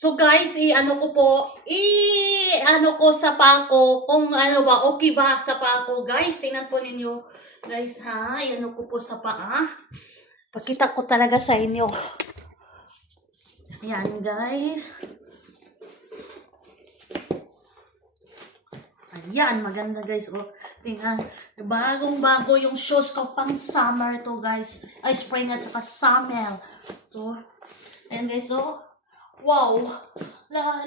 So guys, i-ano ko po, i-ano ko sa pako kung ano ba, okay ba sa pako. Guys, tingnan po ninyo. Guys ha, i-ano ko po sa paa. Pakita ko talaga sa inyo. Ayan guys. Ayan, maganda guys. O, tingnan. Bagong-bago yung shoes ko pang summer to guys. Ay, spring at saka summer. To. And guys, oh. Wow. La.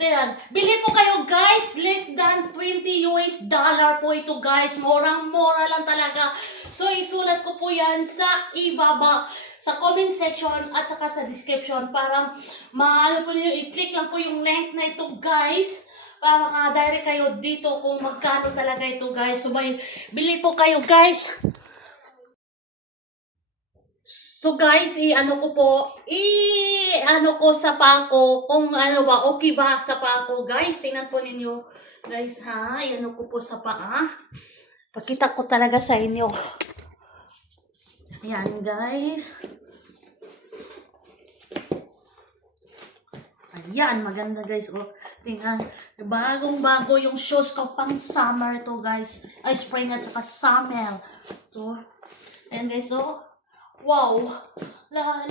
Tingnan. Bili po kayo guys. Less than 20 US dollar po ito guys. Murang-mura lang talaga. So, isulat ko po yan sa ibaba. Sa comment section at saka sa description. Para maano po niyo, i-click lang po yung link na ito guys. Para maka-direct kayo dito kung magkano talaga ito guys. So, bili po kayo guys. So guys, i-ano ko po, i-ano ko sa pako kung ano ba, okay ba sa pako. Guys, tingnan po ninyo. Guys ha, i-ano ko po sa paa. Pakita ko talaga sa inyo. Ayan guys. Ayan, maganda guys. O, tingnan. Bagong-bago yung shoes ko pang summer to guys. Ay, spring at saka summer. To. And guys, oh. Wow. La.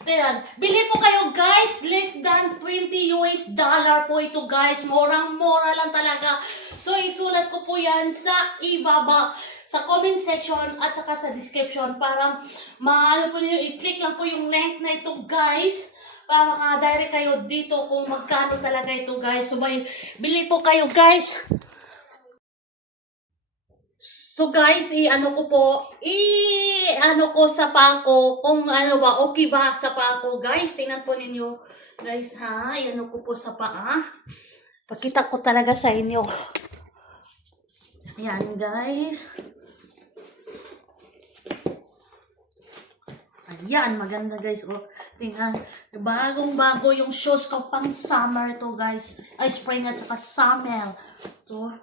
Tingnan. Bili po kayo guys. Less than 20 US dollar po ito guys. Murang-mura lang talaga. So, isulat ko po yan sa ibaba. Sa comment section at saka sa description. Para maano po niyo, i-click lang po yung link na ito guys. Para maka-direct kayo dito kung magkano talaga ito guys. So, bili po kayo guys. So guys, i-ano ko po, i-ano ko sa pako kung ano ba, okay ba sa pako. Guys, tingnan po ninyo. Guys ha, i-ano ko po sa paa. Pakita ko talaga sa inyo. Ayan guys. Ayan, maganda guys. O, tingnan. Bagong-bago yung shoes ko pang summer to guys. Ay, spring at saka summer. To.